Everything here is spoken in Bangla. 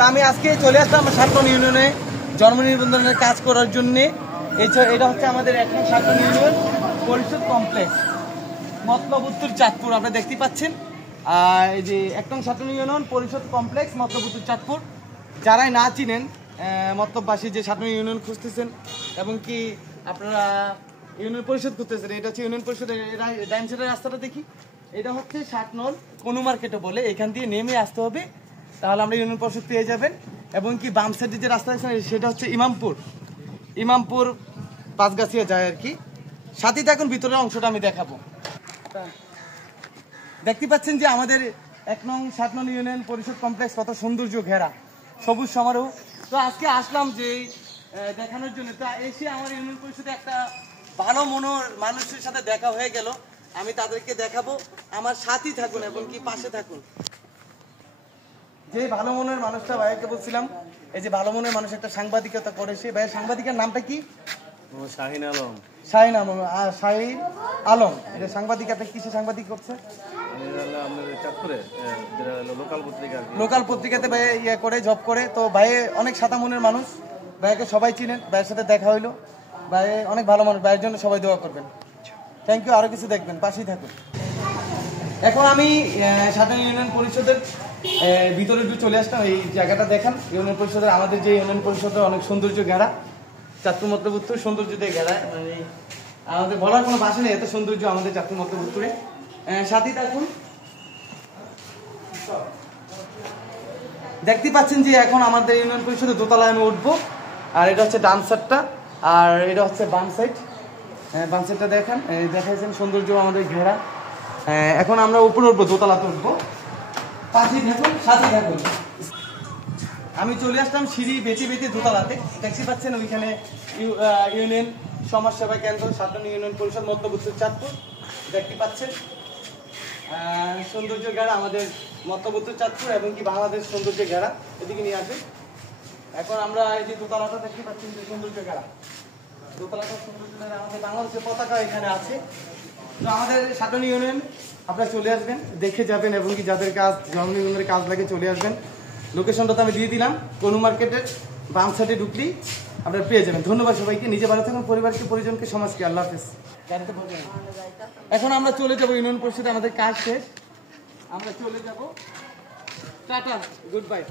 তো আমি আজকে চলে আসলাম সাতন ইউনিয়নে জন্ম নিবন্ধনের কাজ করার জন্য। এটা হচ্ছে আমাদের এখন সাতন ইউনিয়ন পরিষদ কমপ্লেক্স, মতলব উত্তর চাঁদপুর। আপনারা দেখতে পাচ্ছেন এই যে একদম সাতন ইউনিয়ন পরিষদ কমপ্লেক্স, মতলব উত্তর চাঁদপুর। যারাই না চিনেন মতলববাসী যে সাতন ইউনিয়ন খুঁজতেছেন এবং কি আপনারা ইউনিয়ন পরিষদ খুঁজতেছেন, এটা হচ্ছে ইউনিয়ন পরিষদের ডাইন সাইডের রাস্তাটা দেখি। এটা হচ্ছে 7 নং কনু মার্কেটে বলে, এখান দিয়ে নেমে আসতে হবে, তাহলে আমরা ইউনিয়ন পরিষদ পেয়ে যাবেন। এবং কি বাম সাইডে যে রাস্তা আছে সেটা হচ্ছে ইমামপুর পাঁচগাছিয়া যায় আর কি। সাথে এখন ভিতরের অংশটা আমি দেখাবো। দেখতে পাচ্ছেন যে আমাদের 1 নং 7 নং ইউনিয়ন পরিষদ কমপ্লেক্স কত সৌন্দর্য ঘেরা, সবুজ সমারোহ। তো আজকে আসলাম যে দেখানোর জন্য। তো এসে আমার ইউনিয়ন পরিষদে একটা ভালো মনের মানুষের সাথে দেখা হয়ে গেল, আমি তাদেরকে দেখাবো। আমার সাথেই থাকুন এবং কি পাশে থাকুন। যে ভালো মনের মানুষটা ভাইকে বলছিলাম, এই যে ভালো মনের মানুষ একটা সাংবাদিকতা করে, সে ভাইয়ের সাংবাদিকের নামটা কি? শাহিন আলম। এটা সাংবাদিক, আপনি কিসে সাংবাদিক করছে? লোকাল পত্রিকাতে ভাই ইয়ে করে, জব করে। তো ভাই অনেক সাদা মনের মানুষ, ভাইকে সবাই চিনেন, ভাইয়ের সাথে দেখা হইলো। ভাই অনেক ভালো মানুষ, ভাইয়ের জন্য সবাই দোয়া করবেন। Thank you. আরো কিছু দেখবেন, পাশেই থাকুন। এখন আমি সাতন ইউনিয়ন পরিষদের ভিতরে একটু চলে আসলাম। এই জায়গাটা দেখান ইউনিয়ন পরিষদের, আমাদের যে ইউনিয়ন পরিষদের অনেক সৌন্দর্য ঘেরা, চাঁদপুর মতলব উত্তর সৌন্দর্য দিয়ে ঘেরা, মানে আমাদের বলার কোনো ভাষা নেই, এত সৌন্দর্য আমাদের চাঁদপুর মতলব উত্তরে। সাথী থাকুন। দেখতে পাচ্ছেন যে এখন আমাদের ইউনিয়ন পরিষদের দোতলায় আমি উঠবো, আর এটা হচ্ছে ডান সাইডটা, আর এটা হচ্ছে বাম সাইড। বাম সাইডটা দেখেন, দেখাইছেন সৌন্দর্য আমাদের ঘেরা। এখন আমরা উপরে উঠবো, দোতলাতে উঠবো, পাশেই থাকুন, সাথে থাকুন। আমি চলে আসলাম সিঁড়ি বেঁচে বেঁচে দোতলাতে। দেখতে পাচ্ছেন ওইখানে ইউনিয়ন সমাজসেবা কেন্দ্র সাতন ইউনিয়ন পরিষদ মতলব উত্তর চাঁদপুর দেখতে পাচ্ছেন। সৌন্দর্য ঘেরা আমাদের মতলব উত্তর চাঁদপুর এবং কি বাংলাদেশ সৌন্দর্য ঘেরা, এদিকে নিয়ে আসে। এখন আমরা এই যে দোতলাটা দেখতে পাচ্ছি যে সৌন্দর্য ঘেরা, দোতলাটা সৌন্দর্য ঘেরা, আমাদের বাংলাদেশের পতাকা এখানে আছে। তো আমাদের সাতন ইউনিয়ন আপনারা চলে আসবেন, দেখে যাবেন এবং কি যাদের কাজ জন্ম নিবন্ধনের কাজ লাগে চলে আসবেন। লোকেশনটা তো আমি দিয়ে দিলাম, কনু মার্কেটের বাম সাইডে ঢুকলেই আপনারা পেয়ে যাবেন। ধন্যবাদ সবাইকে। নিজে ভালো থাকুন, পরিবারকে, পরিজনকে, সমাজকে। আল্লাহ হাফেজ। এখন আমরা চলে যাবো ইউনিয়ন পরিষদে, আমাদের কাজ শেষ, আমরা চলে যাব। Tata, good bye.